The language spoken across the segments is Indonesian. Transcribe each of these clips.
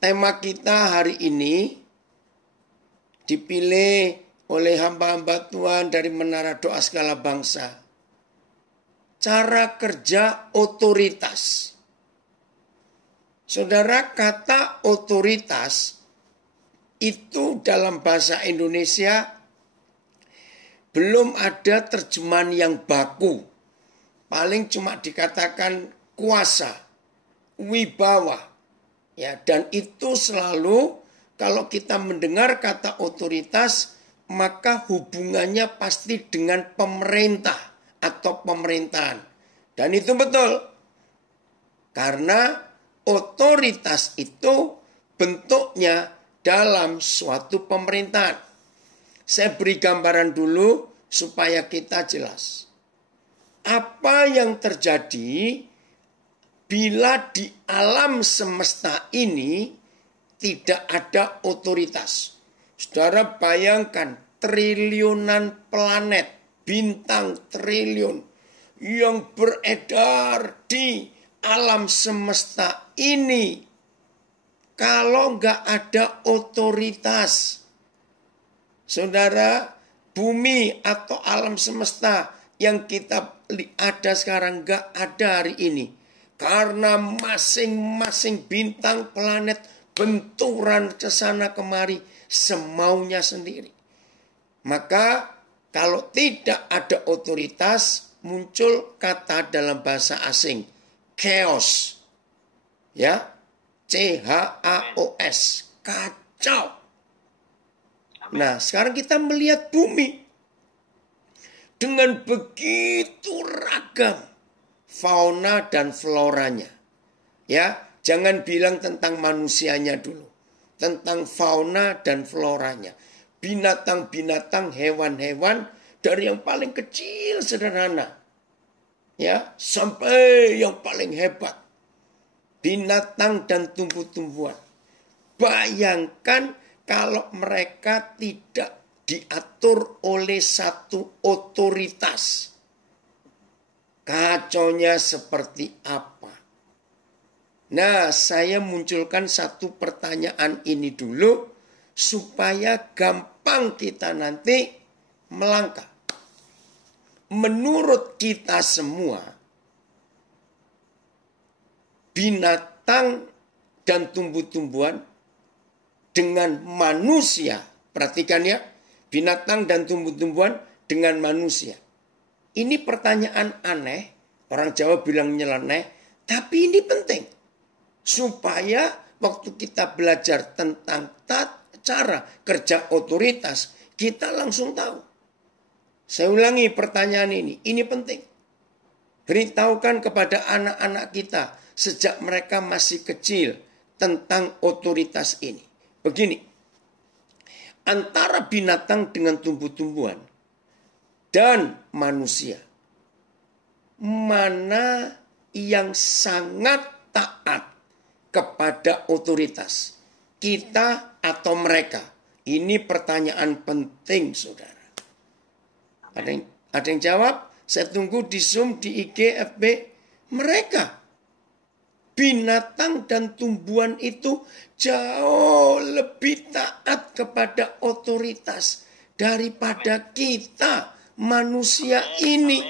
tema kita hari ini dipilih oleh hamba-hamba Tuhan dari Menara Doa Segala Bangsa. Cara kerja otoritas. Saudara, kata otoritas itu dalam bahasa Indonesia belum ada terjemahan yang baku. Paling cuma dikatakan kuasa, wibawa. Ya, dan itu selalu kalau kita mendengar kata otoritas, maka hubungannya pasti dengan pemerintah atau pemerintahan. Dan itu betul. Karena otoritas itu bentuknya dalam suatu pemerintahan. Saya beri gambaran dulu supaya kita jelas. Apa yang terjadi bila di alam semesta ini tidak ada otoritas? Saudara bayangkan triliunan planet, bintang triliun yang beredar di alam semesta ini. Kalau nggak ada otoritas, saudara, bumi atau alam semesta yang kita ada sekarang nggak ada hari ini. Karena masing-masing bintang planet benturan ke sana kemari semaunya sendiri. Maka kalau tidak ada otoritas, muncul kata dalam bahasa asing, chaos. Ya, C-H-A-O-S, kacau. Nah, sekarang kita melihat bumi dengan begitu ragam fauna dan floranya. Ya, jangan bilang tentang manusianya dulu. Tentang fauna dan floranya. Binatang-binatang, hewan-hewan dari yang paling kecil sederhana. Ya, sampai yang paling hebat. Binatang dan tumbuh-tumbuhan. Bayangkan kalau mereka tidak diatur oleh satu otoritas. Kacaunya seperti apa? Nah, saya munculkan satu pertanyaan ini dulu supaya gampang kita nanti melangkah. Menurut kita semua, binatang dan tumbuh-tumbuhan dengan manusia, perhatikan ya, binatang dan tumbuh-tumbuhan dengan manusia. Ini pertanyaan aneh, orang Jawa bilang nyeleneh, tapi ini penting. Supaya waktu kita belajar tentang cara kerja otoritas, kita langsung tahu. Saya ulangi pertanyaan ini penting. Beritahukan kepada anak-anak kita sejak mereka masih kecil tentang otoritas ini. Begini, antara binatang dengan tumbuh-tumbuhan dan manusia, mana yang sangat taat kepada otoritas? Kita atau mereka? Ini pertanyaan penting, saudara. Ada yang jawab? Saya tunggu di Zoom, di IG, FB. Mereka. Binatang dan tumbuhan itu jauh lebih taat kepada otoritas daripada kita, manusia ini.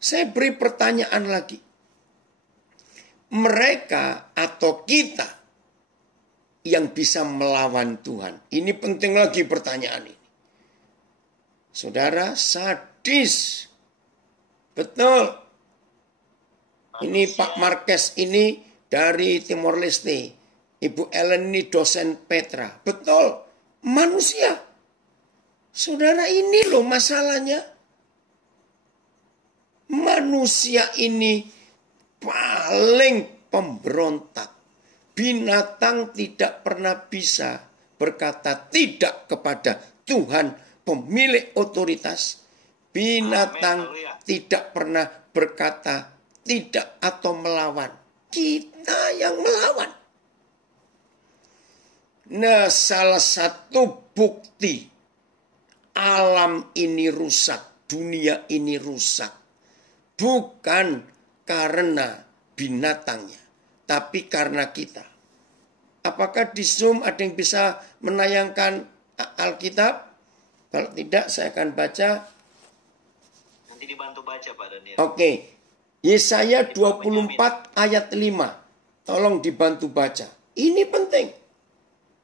Saya beri pertanyaan lagi. Mereka atau kita yang bisa melawan Tuhan? Ini penting lagi pertanyaan ini. Saudara, sadis. Betul. Ini Pak Marquez ini dari Timor Leste. Ibu Ellen ini dosen Petra. Betul. Manusia. Saudara, ini loh masalahnya. Manusia ini paling pemberontak. Binatang tidak pernah bisa berkata tidak kepada Tuhan, pemilik otoritas. Binatang tidak pernah berkata tidak atau melawan. Kita yang melawan. Nah, salah satu bukti alam ini rusak, dunia ini rusak, bukan karena binatangnya, tapi karena kita. Apakah di Zoom ada yang bisa menayangkan Alkitab? Kalau tidak, saya akan baca. Nanti dibantu baca Pak Daniel. Oke. Yesaya 24 ayat 5. Tolong dibantu baca. Ini penting.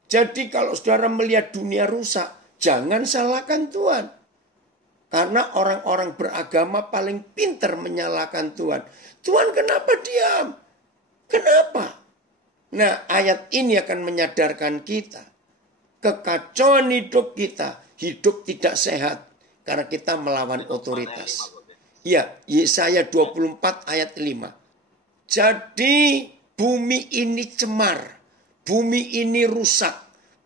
Jadi kalau saudara melihat dunia rusak, jangan salahkan Tuhan. Karena orang-orang beragama paling pintar menyalahkan Tuhan. Tuhan kenapa diam? Kenapa? Nah, ayat ini akan menyadarkan kita. Kekacauan hidup kita, hidup tidak sehat. Karena kita melawan otoritas. Ya, Yesaya 24 ayat 5. Jadi bumi ini cemar. Bumi ini rusak.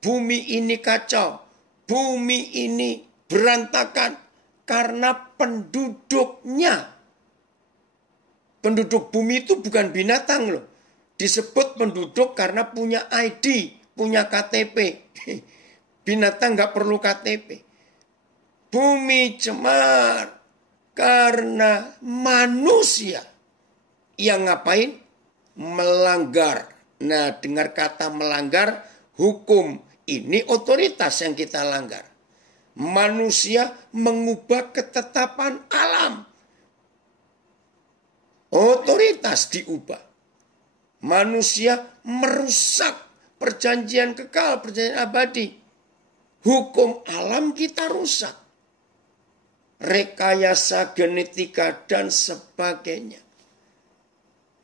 Bumi ini kacau. Bumi ini berantakan. Karena penduduknya. Penduduk bumi itu bukan binatang loh. Disebut penduduk karena punya ID, punya KTP. Binatang nggak perlu KTP. Bumi cemar karena manusia yang ngapain? Melanggar. Nah, dengar kata melanggar, hukum. Ini otoritas yang kita langgar. Manusia mengubah ketetapan alam. Otoritas diubah. Manusia merusak perjanjian kekal, perjanjian abadi. Hukum alam kita rusak. Rekayasa genetika dan sebagainya.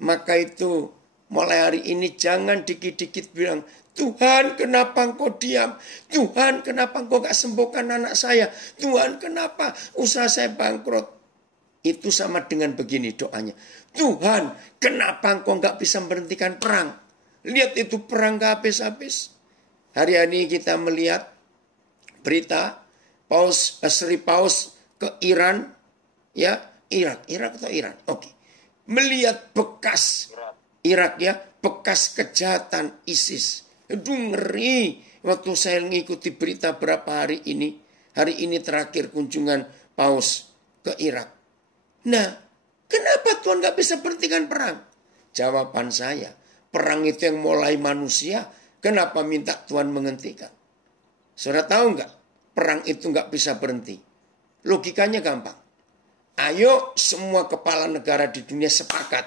Maka itu mulai hari ini jangan dikit-dikit bilang, Tuhan kenapa engkau diam? Tuhan kenapa engkau gak sembuhkan anak saya? Tuhan kenapa usaha saya bangkrut? Itu sama dengan begini doanya. Tuhan kenapa engkau gak bisa memberhentikan perang? Lihat itu perang gak habis-habis. Hari ini kita melihat berita Sri Paus ke Iran. Ya, Irak atau Iran? Oke. Melihat bekas Irak ya, bekas kejahatan ISIS. Aduh ngeri. Waktu saya mengikuti berita berapa hari ini. Hari ini terakhir kunjungan Paus ke Irak. Nah, kenapa Tuhan gak bisa berhentikan perang? Jawaban saya, perang itu yang mulai manusia. Kenapa minta Tuhan menghentikan? Saudara tahu gak? Perang itu gak bisa berhenti. Logikanya gampang. Ayo semua kepala negara di dunia sepakat.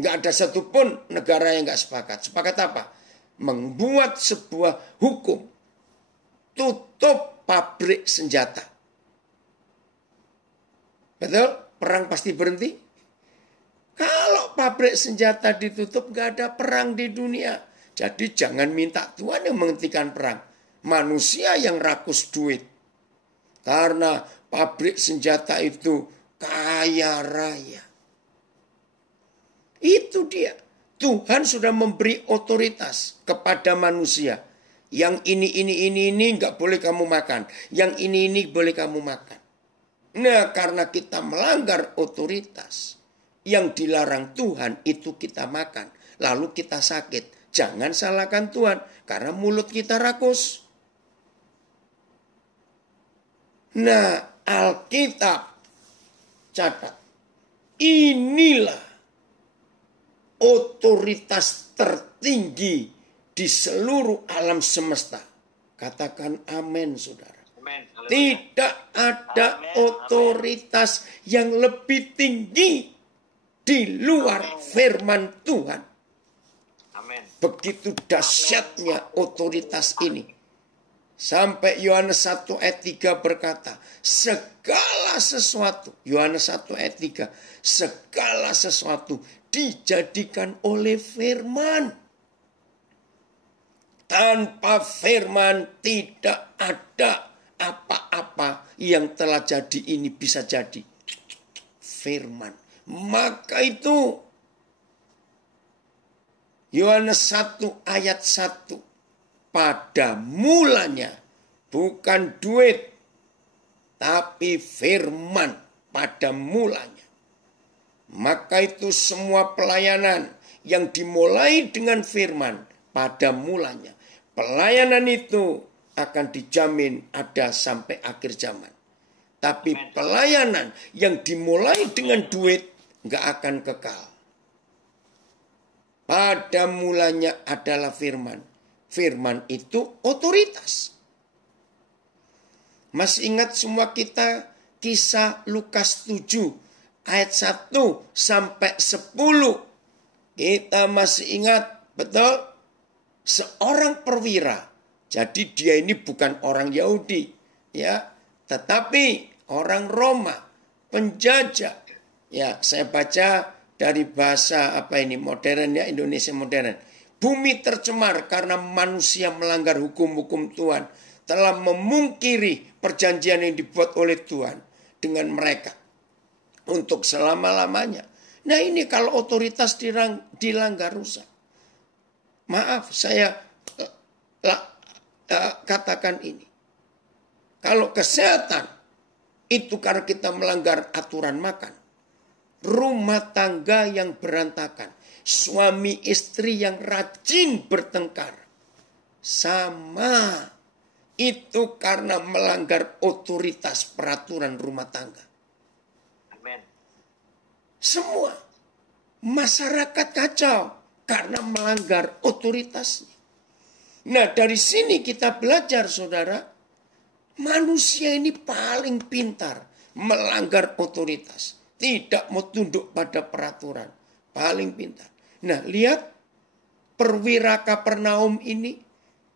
Gak ada satupun negara yang gak sepakat. Sepakat apa? Membuat sebuah hukum. Tutup pabrik senjata. Betul? Perang pasti berhenti. Kalau pabrik senjata ditutup, gak ada perang di dunia. Jadi jangan minta Tuhan yang menghentikan perang. Manusia yang rakus duit. Karena pabrik senjata itu kaya raya. Itu dia. Tuhan sudah memberi otoritas kepada manusia. Yang ini nggak boleh kamu makan. Yang ini boleh kamu makan. Nah, karena kita melanggar otoritas. Yang dilarang Tuhan itu kita makan. Lalu kita sakit. Jangan salahkan Tuhan. Karena mulut kita rakus. Nah, Alkitab catat. Inilah otoritas tertinggi di seluruh alam semesta. Katakan amin, saudara. Amen. Tidak ada otoritas yang lebih tinggi di luar firman Tuhan. Amen. Begitu dahsyatnya otoritas ini. Sampai Yohanes 1 ayat 3 berkata, segala sesuatu, Yohanes 1 ayat 3, segala sesuatu dijadikan oleh firman. Tanpa firman tidak ada apa-apa yang telah jadi ini bisa jadi. Firman. Maka itu Yohanes 1 ayat 1. Pada mulanya bukan duit, tapi firman pada mulanya. Maka itu semua pelayanan yang dimulai dengan firman pada mulanya. Pelayanan itu akan dijamin ada sampai akhir zaman. Tapi pelayanan yang dimulai dengan duit nggak akan kekal. Pada mulanya adalah firman. Firman itu otoritas. Masih ingat semua kita kisah Lukas 7 ayat 1 sampai 10. Kita masih ingat betul? Seorang perwira. Jadi dia ini bukan orang Yahudi, ya, tetapi orang Roma, penjajah. Ya, saya baca dari bahasa modern ya, Indonesia modern. Bumi tercemar karena manusia melanggar hukum-hukum Tuhan, telah memungkiri perjanjian yang dibuat oleh Tuhan dengan mereka untuk selama-lamanya. Nah, ini kalau otoritas dilanggar rusak. Maaf, saya katakan ini. Kalau kesehatan itu karena kita melanggar aturan makan. Rumah tangga yang berantakan. Suami istri yang rajin bertengkar. Sama. Itu karena melanggar otoritas peraturan rumah tangga. Amin. Semua. Masyarakat kacau karena melanggar otoritasnya. Nah, dari sini kita belajar, saudara. Manusia ini paling pintar melanggar otoritas. Tidak mau tunduk pada peraturan. Paling pintar. Nah, lihat perwira Kapernaum ini.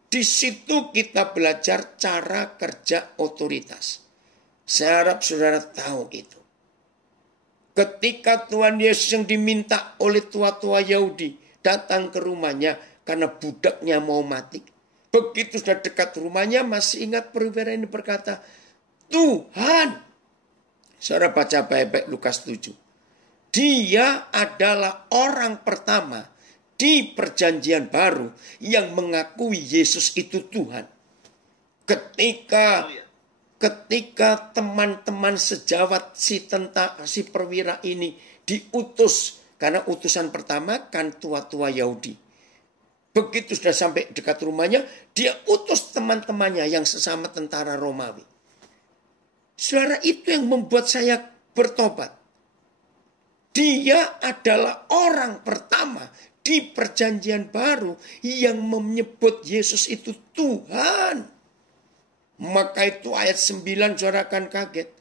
Di situ kita belajar cara kerja otoritas. Saya harap saudara tahu itu. Ketika Tuhan Yesus yang diminta oleh tua-tua Yahudi datang ke rumahnya karena budaknya mau mati. Begitu sudah dekat rumahnya, masih ingat perwira ini berkata, Tuhan. Saudara baca baik-baik Lukas 7. Dia adalah orang pertama di perjanjian baru yang mengakui Yesus itu Tuhan. Ketika teman-teman sejawat si perwira ini diutus, karena utusan pertama kan tua-tua Yahudi. Begitu sudah sampai dekat rumahnya, dia utus teman-temannya yang sesama tentara Romawi. Saudara, itu yang membuat saya bertobat. Dia adalah orang pertama di perjanjian baru yang menyebut Yesus itu Tuhan. Maka itu ayat 9 saudara akan kaget.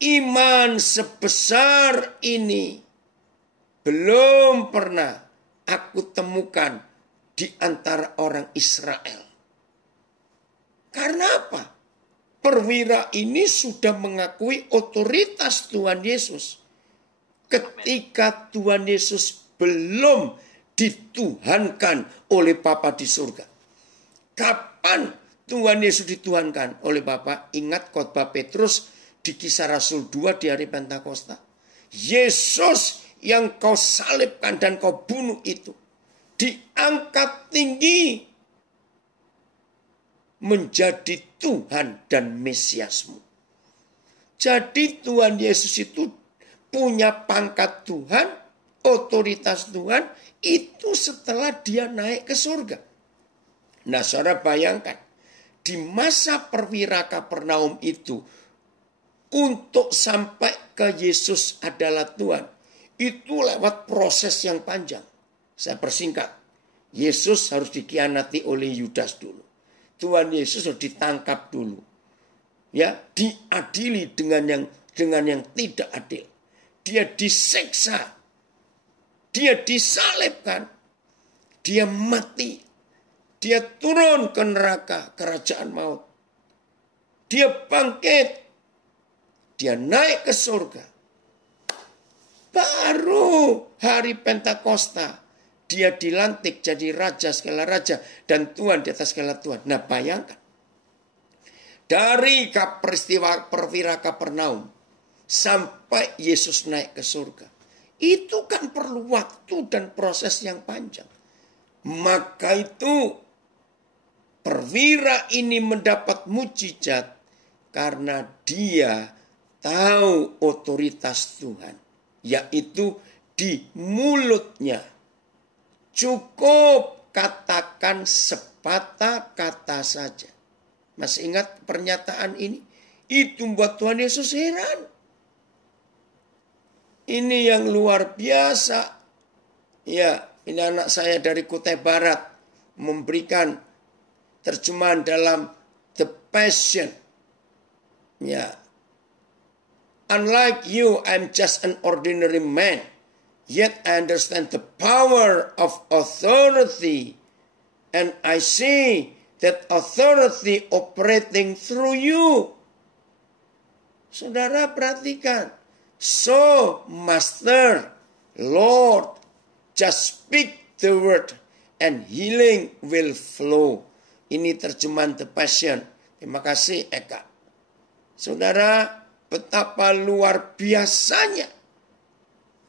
Iman sebesar ini belum pernah aku temukan di antara orang Israel. Karena apa? Perwira ini sudah mengakui otoritas Tuhan Yesus. Ketika Tuhan Yesus belum dituhankan oleh Bapa di surga. Kapan Tuhan Yesus dituhankan oleh Bapa? Ingat khotbah Petrus di Kisah Rasul 2 di hari Pentakosta. Yesus yang kau salibkan dan kau bunuh itu diangkat tinggi menjadi Tuhan dan Mesiasmu. Jadi Tuhan Yesus itu punya pangkat Tuhan, otoritas Tuhan, itu setelah dia naik ke surga. Nah, saudara bayangkan, di masa perwira Kapernaum itu, untuk sampai ke Yesus adalah Tuhan, itu lewat proses yang panjang. Saya persingkat. Yesus harus dikhianati oleh Yudas dulu. Tuhan Yesus harus ditangkap dulu. Ya, diadili dengan yang tidak adil. Dia disiksa. Dia disalibkan. Dia mati. Dia turun ke neraka kerajaan maut. Dia bangkit. Dia naik ke surga. Baru hari Pentakosta dia dilantik jadi raja segala raja dan Tuhan di atas segala Tuhan. Nah, bayangkan. Dari peristiwa perwira Kapernaum sampai Yesus naik ke surga. Itu kan perlu waktu dan proses yang panjang. Maka itu perwira ini mendapat mujizat karena dia tahu otoritas Tuhan. Yaitu di mulutnya. Cukup katakan sepatah kata saja. Masih ingat pernyataan ini? Itu membuat Tuhan Yesus heran. Ini yang luar biasa. Ya, ini anak saya dari Kutai Barat, memberikan terjemahan dalam The Passion. Ya. Unlike you, I'm just an ordinary man. Yet I understand the power of authority. And I see that authority operating through you. Saudara perhatikan. So, Master, Lord, just speak the word and healing will flow. Ini terjemahan The Passion. Terima kasih Eka. Saudara, betapa luar biasanya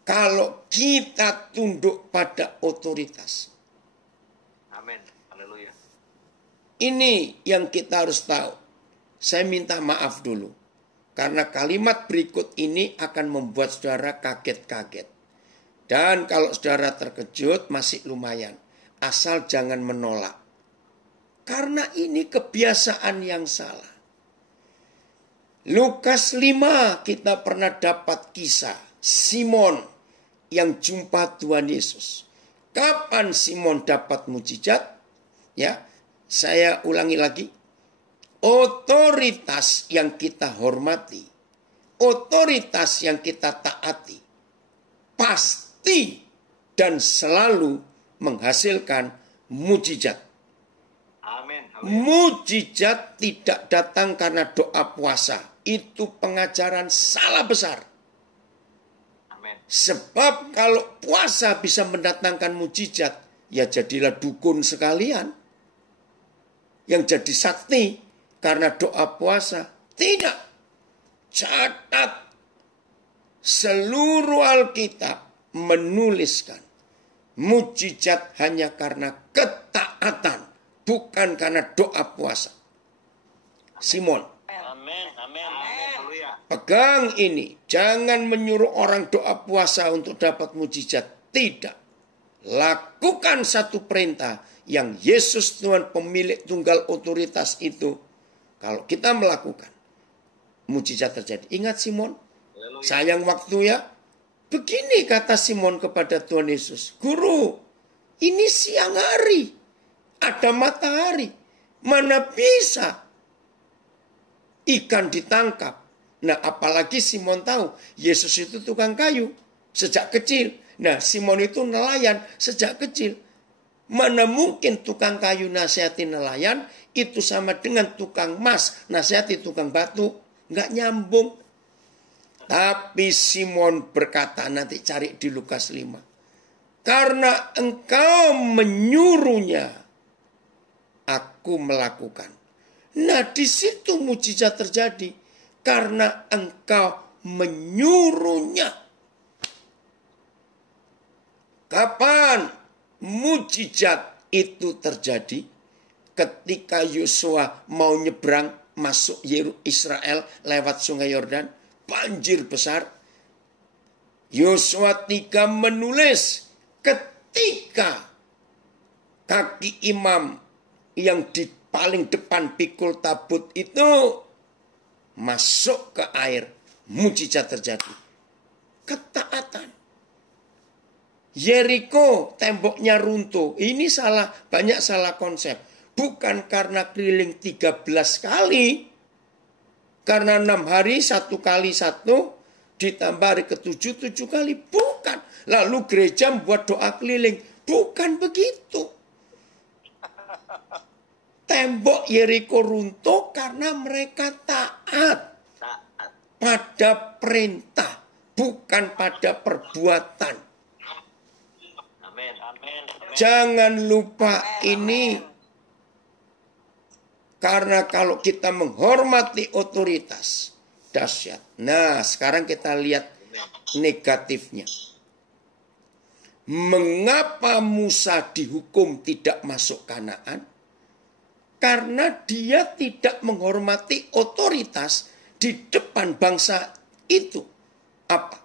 kalau kita tunduk pada otoritas. Amin. Haleluya. Ini yang kita harus tahu. Saya minta maaf dulu. Karena kalimat berikut ini akan membuat saudara kaget-kaget. Dan kalau saudara terkejut masih lumayan. Asal jangan menolak. Karena ini kebiasaan yang salah. Lukas 5 kita pernah dapat kisah Simon yang jumpa Tuhan Yesus. Kapan Simon dapat mujizat? Ya, saya ulangi lagi. Otoritas yang kita hormati, otoritas yang kita taati, pasti dan selalu menghasilkan mujizat. Amin. Mujizat tidak datang karena doa puasa. Itu pengajaran salah besar. Amin. Sebab kalau puasa bisa mendatangkan mujizat, ya jadilah dukun sekalian. Yang jadi sakti karena doa puasa. Tidak. Catat. Seluruh Alkitab menuliskan mujizat hanya karena ketaatan. Bukan karena doa puasa. Simon. Amin. Haleluya. Pegang ini. Jangan menyuruh orang doa puasa untuk dapat mujizat. Tidak. Lakukan satu perintah yang Yesus Tuhan pemilik tunggal otoritas itu. Kalau kita melakukan, mujizat terjadi. Ingat Simon? Haleluya. Sayang waktu ya. Begini kata Simon kepada Tuhan Yesus. Guru, ini siang hari. Ada matahari. Mana bisa ikan ditangkap. Nah apalagi Simon tahu Yesus itu tukang kayu sejak kecil. Nah Simon itu nelayan sejak kecil. Mana mungkin tukang kayu nasihati nelayan itu sama dengan tukang emas nasihati tukang batu. Nggak nyambung. Tapi Simon berkata, nanti cari di Lukas 5. Karena engkau menyuruhnya, aku melakukan. Nah di situ mujizat terjadi. Karena engkau menyuruhnya. Kapan mujizat itu terjadi? Ketika Yosua mau nyebrang masuk Israel lewat sungai Yordan. Banjir besar. Yosua 3 menulis ketika kaki imam yang di paling depan pikul tabut itu masuk ke air, mujizat terjadi. Ketaatan. Yeriko temboknya runtuh. Ini salah, banyak salah konsep. Bukan karena keliling 13 kali. Karena 6 hari 1 kali 1 ditambah hari ke-7 7 kali. Bukan. Lalu gereja membuat doa keliling. Bukan begitu. Tembok Yeriko runtuh karena mereka taat pada perintah, bukan pada perbuatan. Amin. Jangan lupa ini. Karena kalau kita menghormati otoritas, dahsyat. Nah, sekarang kita lihat negatifnya. Mengapa Musa dihukum tidak masuk Kanaan? Karena dia tidak menghormati otoritas di depan bangsa itu. Apa?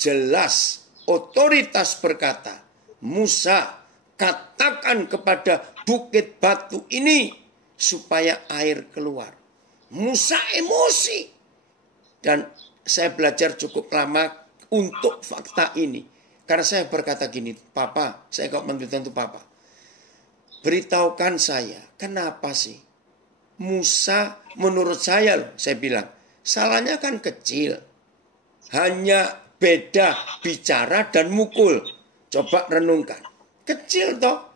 Jelas otoritas berkata, Musa, katakan kepada bukit batu ini supaya air keluar. Musa emosi. Dan saya belajar cukup lama untuk fakta ini. Karena saya berkata gini, Papa, saya kok manggil Tuhan itu Papa. Beritahukan saya, kenapa sih Musa menurut saya bilang, salahnya kan kecil. Hanya beda bicara dan mukul. Coba renungkan. Kecil toh.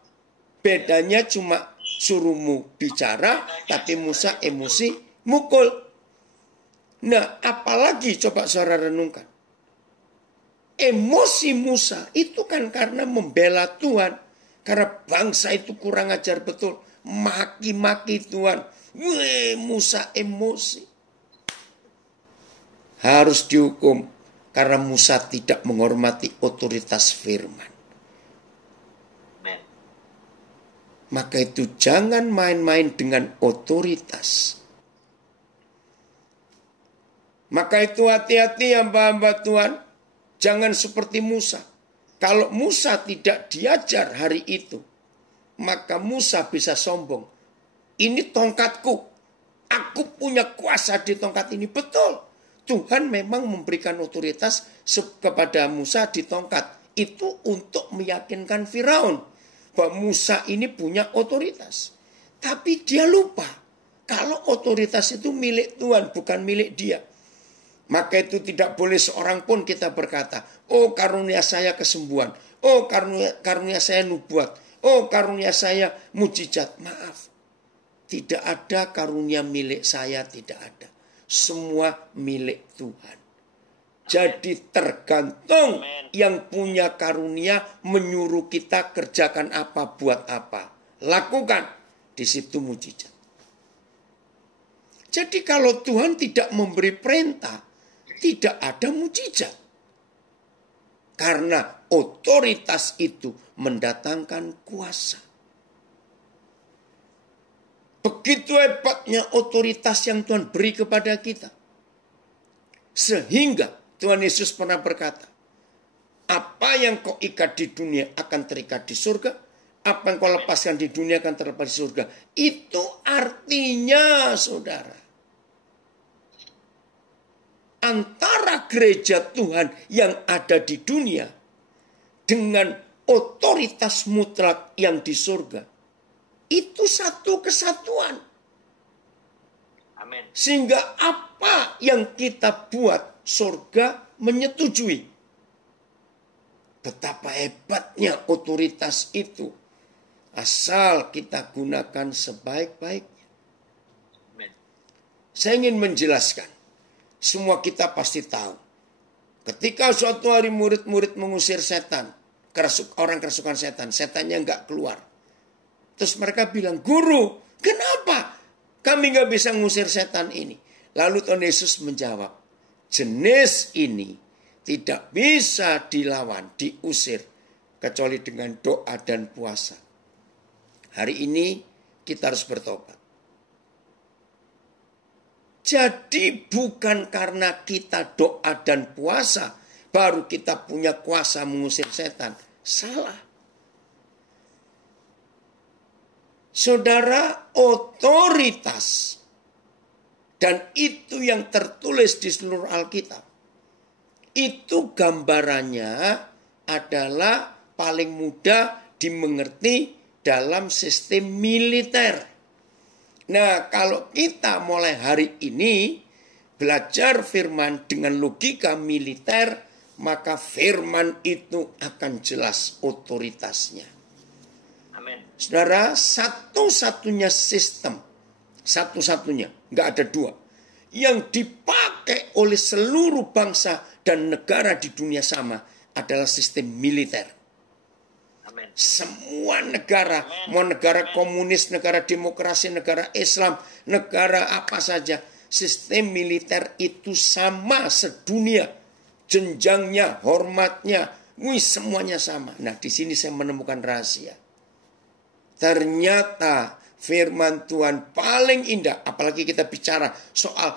Bedanya cuma suruhmu bicara, tapi Musa emosi mukul. Nah, apalagi coba saudara renungkan. Emosi Musa itu kan karena membela Tuhan. Karena bangsa itu kurang ajar betul. Maki-maki Tuhan. Wih, Musa emosi. Harus dihukum. Karena Musa tidak menghormati otoritas firman. Maka itu jangan main-main dengan otoritas. Maka itu hati-hati hamba-hamba Tuhan. Jangan seperti Musa. Kalau Musa tidak diajar hari itu, maka Musa bisa sombong. Ini tongkatku. Aku punya kuasa di tongkat ini. Betul. Tuhan memang memberikan otoritas kepada Musa di tongkat. Itu untuk meyakinkan Firaun bahwa Musa ini punya otoritas. Tapi dia lupa kalau otoritas itu milik Tuhan, bukan milik dia. Maka itu tidak boleh seorang pun kita berkata, oh karunia saya kesembuhan, oh karunia saya nubuat, oh karunia saya mujizat. Maaf, tidak ada karunia milik saya, tidak ada. Semua milik Tuhan. Jadi tergantung yang punya karunia menyuruh kita kerjakan apa, buat apa. Lakukan. Di situ mujizat. Jadi kalau Tuhan tidak memberi perintah, tidak ada mujizat. Karena otoritas itu mendatangkan kuasa. Begitu hebatnya otoritas yang Tuhan beri kepada kita. Sehingga Tuhan Yesus pernah berkata, apa yang kau ikat di dunia akan terikat di surga. Apa yang kau lepaskan di dunia akan terlepas di surga. Itu artinya, saudara, antara gereja Tuhan yang ada di dunia dengan otoritas mutlak yang di surga, itu satu kesatuan. Amin. Sehingga apa yang kita buat, surga menyetujui. Betapa hebatnya otoritas itu. Asal kita gunakan sebaik-baiknya. Saya ingin menjelaskan. Semua kita pasti tahu. Ketika suatu hari murid-murid mengusir setan. Orang kerasukan setan. Setannya nggak keluar. Terus mereka bilang, Guru, kenapa kami nggak bisa mengusir setan ini? Lalu Tuhan Yesus menjawab, jenis ini tidak bisa dilawan, diusir, kecuali dengan doa dan puasa. Hari ini kita harus bertobat. Jadi bukan karena kita doa dan puasa, baru kita punya kuasa mengusir setan. Salah. Saudara, otoritas. Dan itu yang tertulis di seluruh Alkitab. Itu gambarannya adalah paling mudah dimengerti dalam sistem militer. Nah, kalau kita mulai hari ini belajar firman dengan logika militer, maka firman itu akan jelas otoritasnya. Amin. Saudara, satu-satunya sistem, satu-satunya, nggak ada dua, yang dipakai oleh seluruh bangsa dan negara di dunia sama adalah sistem militer. Amin. Semua negara, mau negara komunis, negara demokrasi, negara Islam, negara apa saja, sistem militer itu sama sedunia, jenjangnya, hormatnya, semuanya sama. Nah, di sini saya menemukan rahasia. Ternyata firman Tuhan paling indah, apalagi kita bicara soal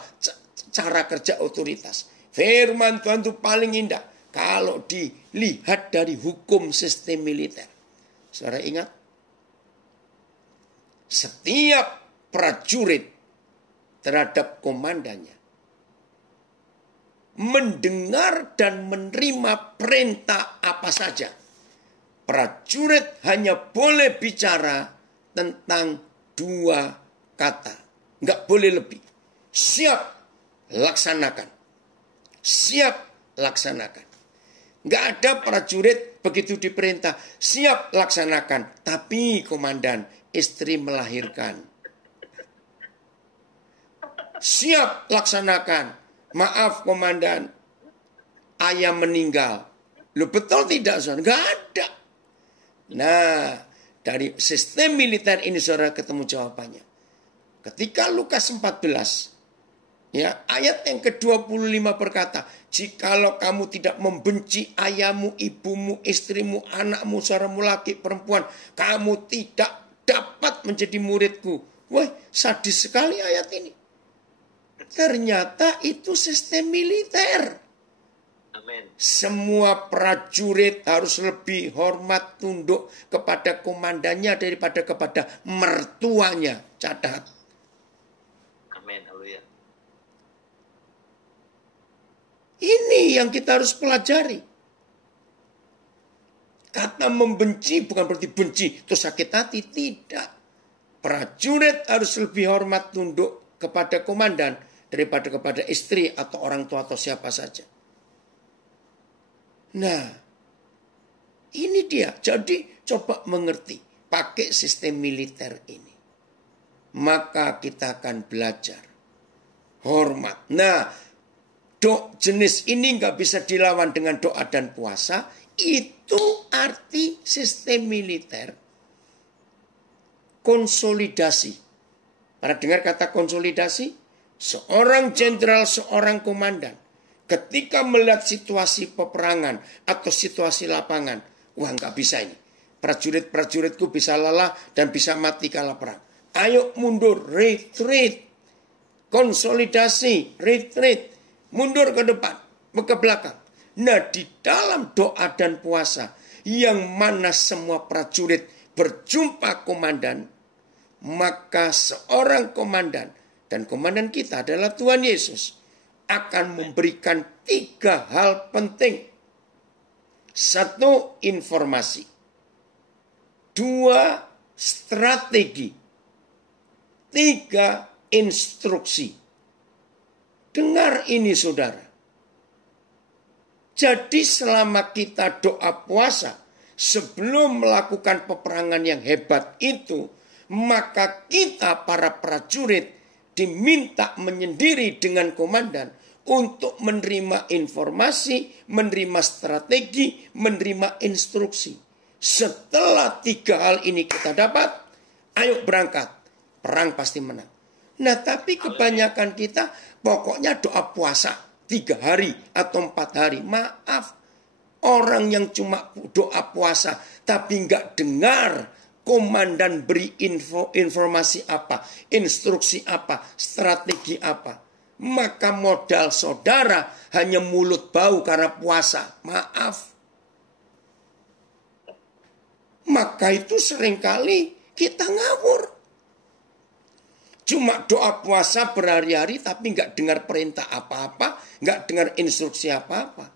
cara kerja otoritas. Firman Tuhan itu paling indah kalau dilihat dari hukum sistem militer. Saudara ingat? Setiap prajurit terhadap komandannya mendengar dan menerima perintah apa saja. Prajurit hanya boleh bicara tentang 2 kata. Nggak boleh lebih. Siap, laksanakan. Siap, laksanakan. Nggak ada prajurit begitu diperintah, siap, laksanakan. Tapi komandan, istri melahirkan. Siap, laksanakan. Maaf komandan, ayah meninggal. Lu betul tidak, saudara? Nggak ada. Nah, dari sistem militer ini saudara ketemu jawabannya. Ketika Lukas 14, ya, ayat yang ke-25 berkata, jikalau kamu tidak membenci ayahmu, ibumu, istrimu, anakmu, saudaramu laki, perempuan, kamu tidak dapat menjadi muridku. Wah, sadis sekali ayat ini. Ternyata itu sistem militer. Amin. Semua prajurit harus lebih hormat, tunduk kepada komandannya daripada kepada mertuanya. Catat. Amin. Haleluya. Ini yang kita harus pelajari. Kata membenci bukan berarti benci terus sakit hati. Tidak. Prajurit harus lebih hormat, tunduk kepada komandan daripada kepada istri atau orang tua atau siapa saja. Nah, ini dia. Jadi coba mengerti. Pakai sistem militer ini. Maka kita akan belajar. Hormat. Nah, jenis ini nggak bisa dilawan dengan doa dan puasa. Itu arti sistem militer. Konsolidasi. Pernah dengar kata konsolidasi? Seorang jenderal, seorang komandan. Ketika melihat situasi peperangan atau situasi lapangan, wah nggak bisa ini. Prajurit-prajuritku bisa lelah dan bisa mati kala perang. Ayo mundur, retreat, konsolidasi, retreat, mundur ke depan, ke belakang. Nah, di dalam doa dan puasa, yang mana semua prajurit berjumpa komandan, maka seorang komandan, dan komandan kita adalah Tuhan Yesus, akan memberikan 3 hal penting. 1, informasi. 2, strategi. 3, instruksi. Dengar ini saudara. Jadi selama kita doa puasa, sebelum melakukan peperangan yang hebat itu, maka kita para prajurit diminta menyendiri dengan komandan untuk menerima informasi, menerima strategi, menerima instruksi. Setelah 3 hal ini kita dapat, ayo berangkat. Perang pasti menang. Nah, tapi kebanyakan kita pokoknya doa puasa 3 hari atau 4 hari. Maaf, orang yang cuma doa puasa tapi nggak dengar komandan beri informasi apa, instruksi apa, strategi apa. Maka modal saudara hanya mulut bau karena puasa. Maaf. Maka itu seringkali kita ngawur. Cuma doa puasa berhari-hari tapi nggak dengar perintah apa-apa, nggak dengar instruksi apa-apa.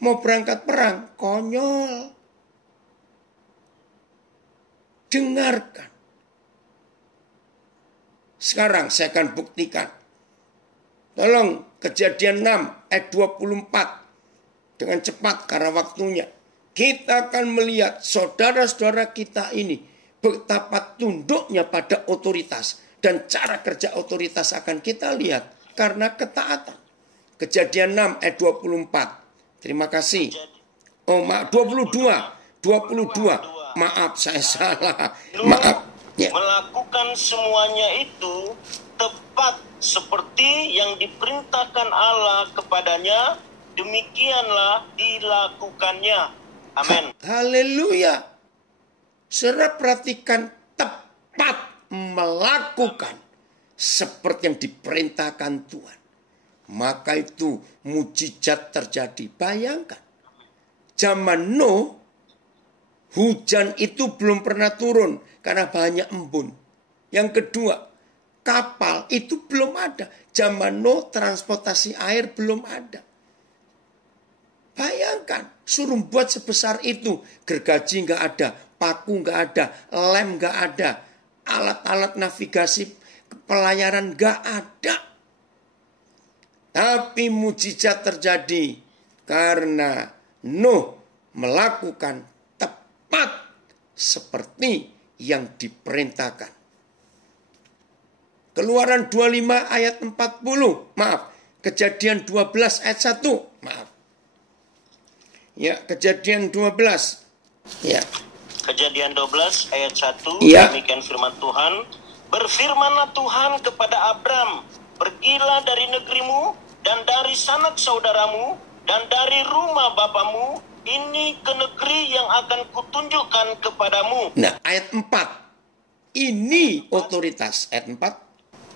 Mau berangkat perang, konyol. Dengarkan. Sekarang saya akan buktikan. Tolong Kejadian 6 ayat 24. Dengan cepat karena waktunya. Kita akan melihat saudara-saudara kita ini betapa tunduknya pada otoritas. Dan cara kerja otoritas akan kita lihat karena ketaatan. Kejadian 6 ayat 24. Terima kasih. Oh, maaf, 22. Maaf, saya salah. Maaf. Ya. Melakukan semuanya itu tepat seperti yang diperintahkan Allah kepadanya, demikianlah dilakukannya. Amin. Haleluya. Saudara perhatikan, tepat melakukan seperti yang diperintahkan Tuhan. Maka itu mujizat terjadi. Bayangkan. Zaman Nuh, hujan itu belum pernah turun karena banyak embun. Yang kedua, kapal itu belum ada. Zaman Nuh transportasi air belum ada. Bayangkan, suruh buat sebesar itu. Gergaji nggak ada, paku nggak ada, lem nggak ada, alat-alat navigasi pelayaran nggak ada. Tapi mujizat terjadi karena Nuh melakukan tepat seperti yang diperintahkan. Keluaran 25 ayat 40, maaf, Kejadian 12 ayat 1, maaf. Ya, Kejadian 12. Ya. Kejadian 12 ayat 1, Ya. demikian firman Tuhan. Berfirmanlah Tuhan kepada Abram, pergilah dari negerimu dan dari sanak saudaramu dan dari rumah bapamu, ini ke negeri yang akan kutunjukkan kepadamu. Nah, ayat 4. Ini otoritas. Ayat 4.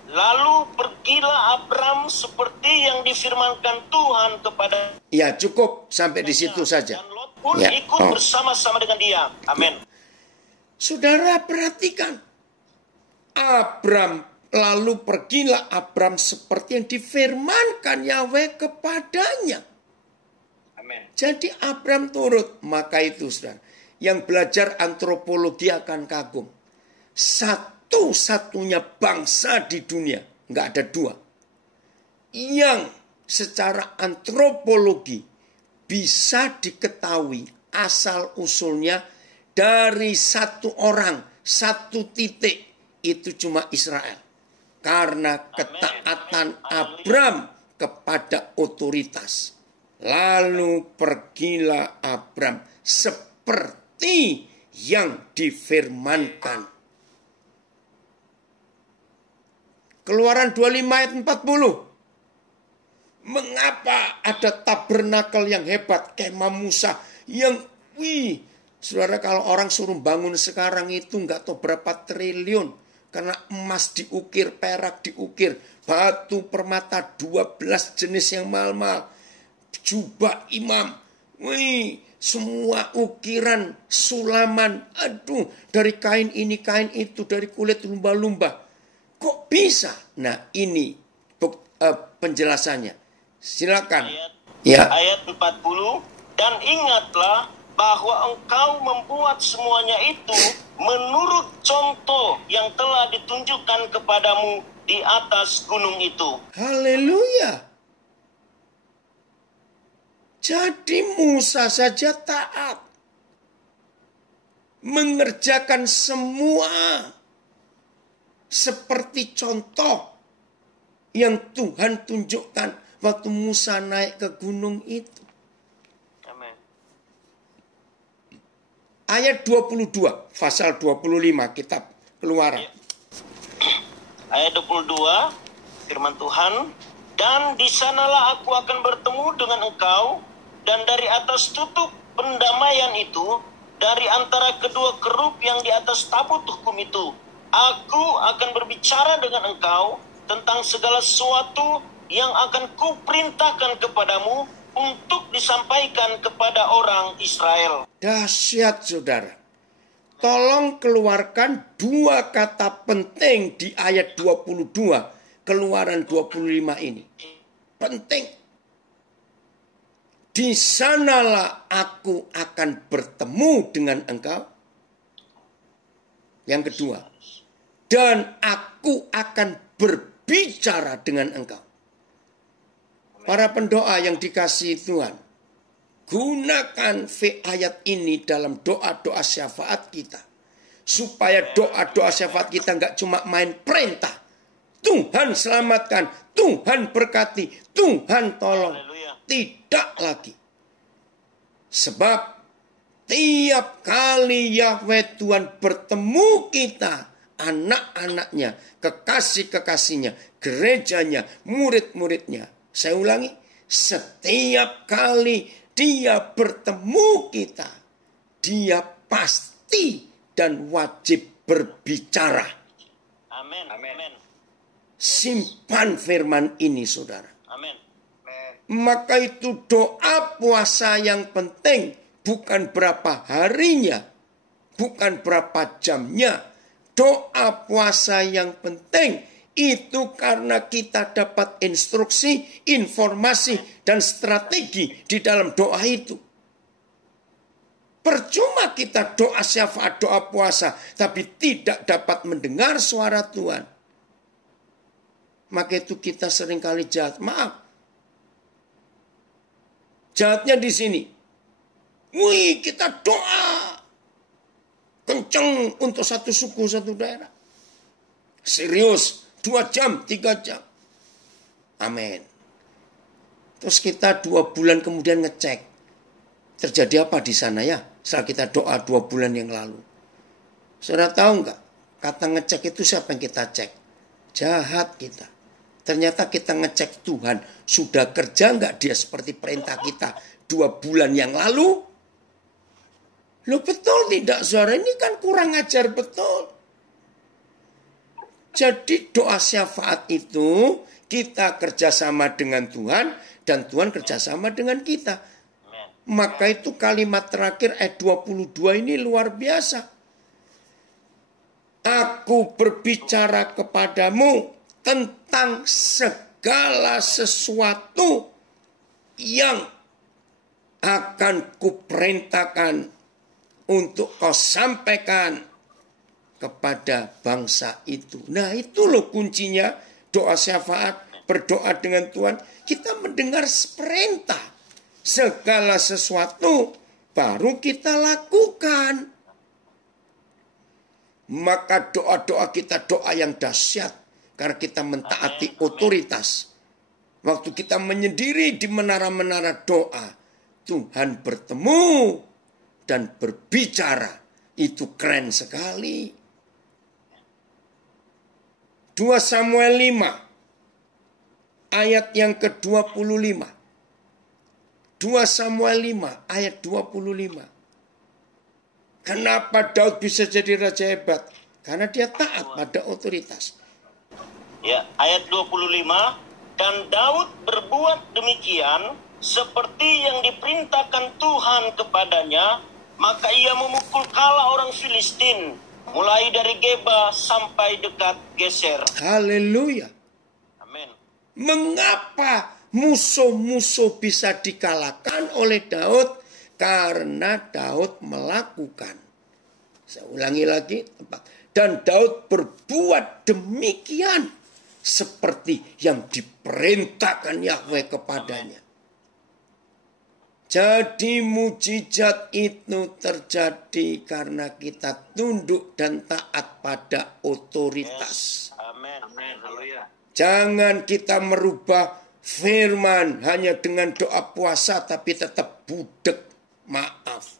Lalu pergilah Abram seperti yang difirmankan Tuhan kepada. Ya, cukup sampai di situ saja. Dan Lot pun Ya. ikut bersama-sama dengan dia. Amin. Saudara perhatikan. Lalu pergilah Abram seperti yang difirmankan Yahweh kepadanya. Amin. Jadi Abram turut. Maka itu saudara, yang belajar antropologi akan kagum. Satu-satunya bangsa di dunia, nggak ada dua, yang secara antropologi bisa diketahui asal-usulnya dari satu orang, satu titik, itu cuma Israel. Karena ketaatan Abram kepada otoritas. Lalu pergilah Abram seperti yang difirmankan. Keluaran 25 ayat 40. Mengapa ada tabernakel yang hebat, kemah Musa yang saudara, kalau orang suruh bangun sekarang itu nggak tahu berapa triliun. Karena emas diukir, perak diukir, batu permata 12 jenis yang mahal-mahal. Jubah imam, semua ukiran, sulaman, dari kain ini, kain itu, dari kulit lumba-lumba. Kok bisa? Nah, ini penjelasannya. Silakan. Ayat 40. Dan ingatlah bahwa engkau membuat semuanya itu menurut contoh yang telah ditunjukkan kepadamu di atas gunung itu. Haleluya. Jadi Musa saja taat. Mengerjakan semua seperti contoh yang Tuhan tunjukkan waktu Musa naik ke gunung itu. Amin. Ayat 22, pasal 25 kitab Keluaran. Ayat 22, firman Tuhan. Dan di sanalah aku akan bertemu dengan engkau, dan dari atas tutup pendamaian itu, dari antara kedua kerub yang di atas tabut hukum itu, aku akan berbicara dengan engkau tentang segala sesuatu yang akan kuperintahkan kepadamu untuk disampaikan kepada orang Israel. Dahsyat saudara. Tolong keluarkan dua kata penting di ayat 22 Keluaran 25 ini. Penting. Di sanalah aku akan bertemu dengan engkau. Yang kedua. Dan aku akan berbicara dengan engkau. Para pendoa yang dikasihi Tuhan. Gunakan ayat ini dalam doa-doa syafaat kita. Supaya doa-doa syafaat kita nggak cuma main perintah. Tuhan selamatkan, Tuhan berkati, Tuhan tolong. Tidak lagi. Sebab tiap kali Yahweh Tuhan bertemu kita, anak-anaknya, kekasih-kekasihnya, gerejanya, murid-muridnya. Saya ulangi, setiap kali dia bertemu kita, dia pasti dan wajib berbicara. Amin. Amin. Simpan firman ini, saudara. Amin. Maka itu doa puasa yang penting bukan berapa harinya, bukan berapa jamnya. Doa puasa yang penting Itu karena kita dapat instruksi, informasi, dan strategi di dalam doa itu. Percuma kita doa syafaat, doa puasa, tapi tidak dapat mendengar suara Tuhan. Maka itu kita seringkali jahat. Maaf. Jahatnya di sini. Wih, kita doa kenceng untuk satu suku, satu daerah. Serius. 2 jam, 3 jam. Amin. Terus kita 2 bulan kemudian ngecek. Terjadi apa di sana ya? Setelah kita doa 2 bulan yang lalu. Saudara tahu nggak? Kata ngecek itu siapa yang kita cek? Jahat kita. Ternyata kita ngecek Tuhan. Sudah kerja nggak dia seperti perintah kita 2 bulan yang lalu? Loh betul tidak saudara? Ini kan kurang ajar betul. Jadi doa syafaat itu kita kerjasama dengan Tuhan dan Tuhan kerjasama dengan kita. Maka itu kalimat terakhir ayat 22 ini luar biasa. Aku berbicara kepadamu tentang segala sesuatu yang akan kuperintahkan untuk kau sampaikan kepada bangsa itu. Nah itu loh kuncinya doa syafaat, berdoa dengan Tuhan. Kita mendengar perintah. Segala sesuatu baru kita lakukan. Maka doa-doa kita doa yang dahsyat. Karena kita mentaati otoritas. Waktu kita menyendiri di menara-menara doa. Tuhan bertemu dan berbicara. Itu keren sekali. 2 Samuel 5 ayat yang ke-25. 2 Samuel 5 ayat 25. Kenapa Daud bisa jadi raja hebat? Karena dia taat pada otoritas. Ya, ayat 25. Dan Daud berbuat demikian seperti yang diperintahkan Tuhan kepadanya, maka ia memukul kala orang Filistin, mulai dari Geba sampai dekat Geser. Haleluya. Amin. Mengapa musuh-musuh bisa dikalahkan oleh Daud? Karena Daud melakukan. Saya ulangi lagi. Dan Daud berbuat demikian seperti yang diperintahkan Yahweh kepadanya. Jadi mujizat itu terjadi karena kita tunduk dan taat pada otoritas. Amin. Amin. Haleluya. Jangan kita merubah firman hanya dengan doa puasa tapi tetap budek. Maaf.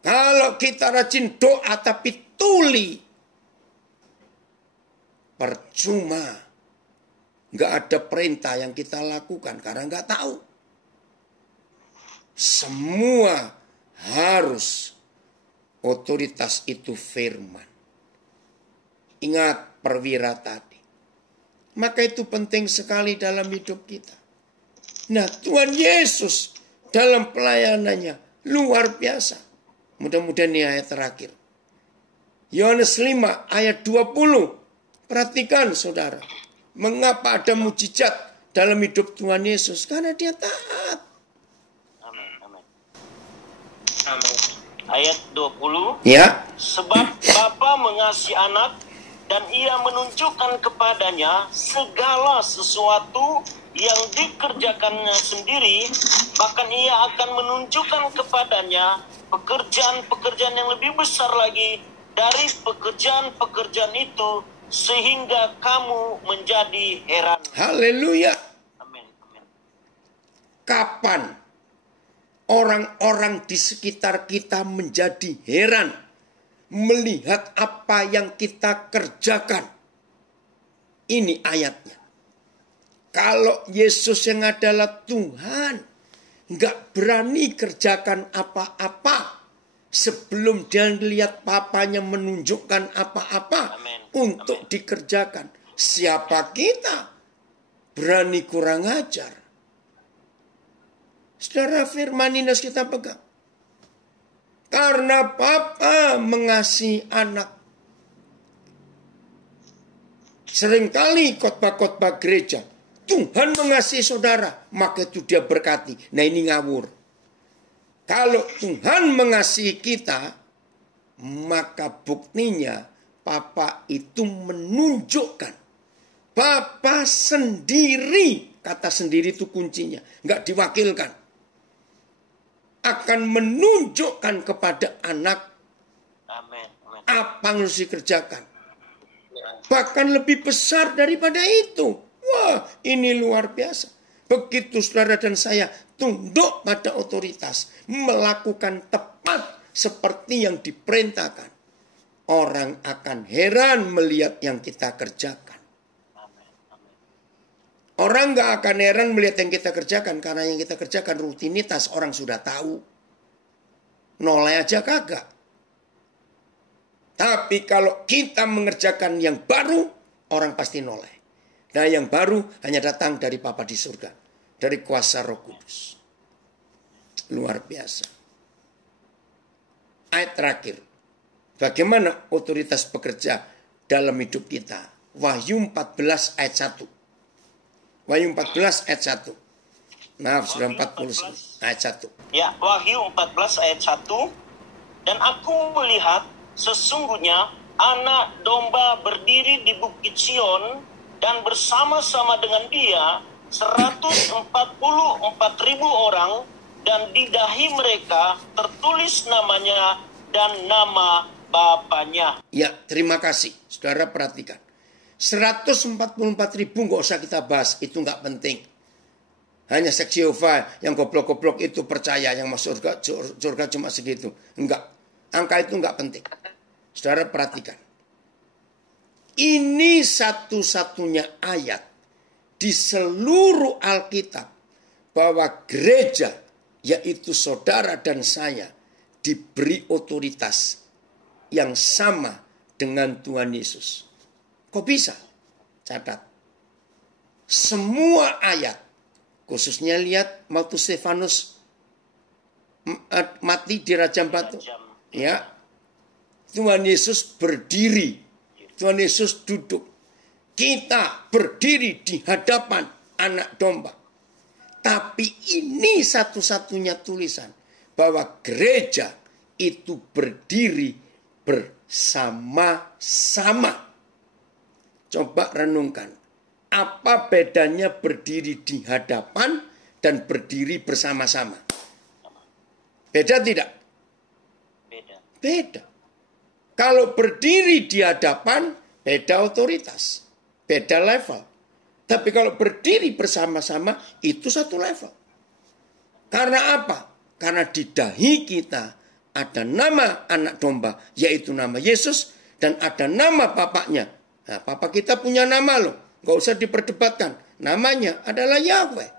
Kalau kita rajin doa tapi tuli, percuma. Nggak ada perintah yang kita lakukan karena nggak tahu. Semua harus otoritas itu firman. Ingat perwira tadi. Maka itu penting sekali dalam hidup kita. Nah Tuhan Yesus dalam pelayanannya luar biasa. Mudah-mudahan ini ayat terakhir. Yohanes 5 ayat 20. Perhatikan saudara. Mengapa ada mujizat dalam hidup Tuhan Yesus? Karena dia taat. Ayat 20. Ya. Sebab Bapa mengasihi anak dan ia menunjukkan kepadanya segala sesuatu yang dikerjakannya sendiri, bahkan ia akan menunjukkan kepadanya pekerjaan-pekerjaan yang lebih besar lagi dari pekerjaan-pekerjaan itu, sehingga kamu menjadi heran. Haleluya. Amin. Amin. Kapan orang-orang di sekitar kita menjadi heran melihat apa yang kita kerjakan? Ini ayatnya. Kalau Yesus yang adalah Tuhan nggak berani kerjakan apa-apa sebelum dia lihat papanya menunjukkan apa-apa untuk dikerjakan. Siapa kita berani kurang ajar? Saudara, firman ini harus kita pegang. Karena Bapa mengasihi anak. Seringkali khotbah-khotbah gereja, Tuhan mengasihi saudara, maka itu dia berkati. Nah, ini ngawur. Kalau Tuhan mengasihi kita, maka buktinya Bapa itu menunjukkan. Bapa sendiri, kata sendiri itu kuncinya, nggak diwakilkan. Akan menunjukkan kepada anak apa yang harus dikerjakan. Bahkan lebih besar daripada itu. Wah, ini luar biasa. Begitu saudara dan saya tunduk pada otoritas, melakukan tepat seperti yang diperintahkan, orang akan heran melihat yang kita kerjakan. Orang gak akan heran melihat yang kita kerjakan, karena yang kita kerjakan rutinitas, orang sudah tahu. Noleh aja kagak. Tapi kalau kita mengerjakan yang baru, orang pasti noleh. Nah, yang baru hanya datang dari Bapa di surga, dari kuasa Roh Kudus. Luar biasa. Ayat terakhir. Bagaimana otoritas bekerja dalam hidup kita? Wahyu 14 ayat 1. Wahyu 14 ayat 1. Maaf, sudah 40 ayat 1. Ya, Wahyu 14 ayat 1. Dan aku melihat sesungguhnya anak domba berdiri di bukit Sion dan bersama-sama dengan dia 144.000 orang, dan di dahi mereka tertulis namanya dan nama Bapanya. Ya, terima kasih. Saudara perhatikan. 144.000 nggak usah kita bahas, itu nggak penting. Hanya seks Yehova yang goblok-goblok itu percaya, yang masuk surga cuma segitu. Enggak. Angka itu nggak penting. Saudara perhatikan. Ini satu-satunya ayat di seluruh Alkitab bahwa gereja, yaitu saudara dan saya, diberi otoritas yang sama dengan Tuhan Yesus. Kok bisa? Catat. Semua ayat, khususnya lihat waktu Stefanus mati di rajam batu. Ya, Tuhan Yesus berdiri. Tuhan Yesus duduk. Kita berdiri di hadapan anak domba. Tapi ini satu-satunya tulisan bahwa gereja itu berdiri bersama-sama. Coba renungkan. Apa bedanya berdiri di hadapan dan berdiri bersama-sama? Beda tidak? Beda. Kalau berdiri di hadapan, beda otoritas, beda level. Tapi kalau berdiri bersama-sama, itu satu level. Karena apa? Karena di dahi kita ada nama anak domba, yaitu nama Yesus, dan ada nama Bapaknya. Nah, Papa kita punya nama loh, gak usah diperdebatkan. Namanya adalah Yahweh.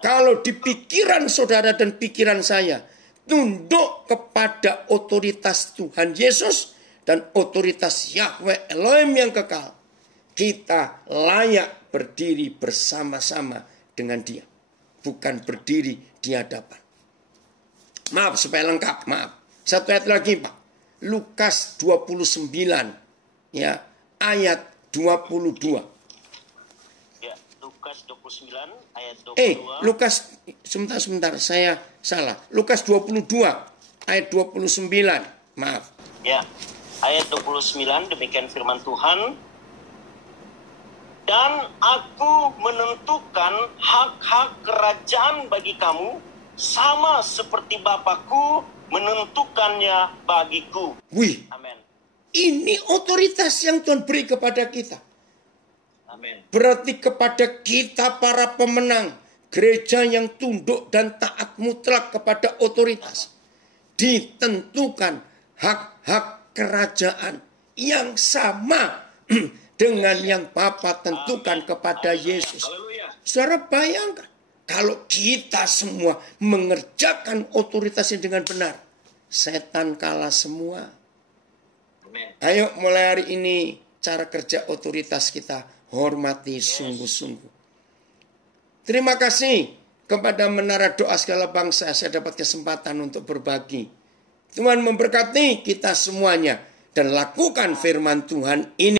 Kalau di pikiran saudara dan pikiran saya, tunduk kepada otoritas Tuhan Yesus dan otoritas Yahweh Elohim yang kekal, kita layak berdiri bersama-sama dengan dia, bukan berdiri di hadapan. Maaf, supaya lengkap, maaf. Satu ayat lagi, Pak. Lukas 29, ya, ayat 22. Ya, Lukas 29 ayat 22. Lukas, sebentar, saya salah. Lukas 22 ayat 29. Maaf. Ya, ayat 29 demikian firman Tuhan. Dan aku menentukan hak-hak kerajaan bagi kamu, sama seperti Bapakku menentukannya bagiku. Wih. Amin. Ini otoritas yang Tuhan beri kepada kita. Amin. Berarti kepada kita para pemenang, gereja yang tunduk dan taat mutlak kepada otoritas, ditentukan hak-hak kerajaan yang sama dengan yang Bapa tentukan kepada Yesus. Saudara bayangkan, kalau kita semua mengerjakan otoritasnya dengan benar, setan kalah semua. Ayo mulai hari ini cara kerja otoritas kita hormati sungguh-sungguh. Terima kasih kepada Menara Doa Segala Bangsa, saya dapat kesempatan untuk berbagi. Tuhan memberkati kita semuanya dan lakukan firman Tuhan ini.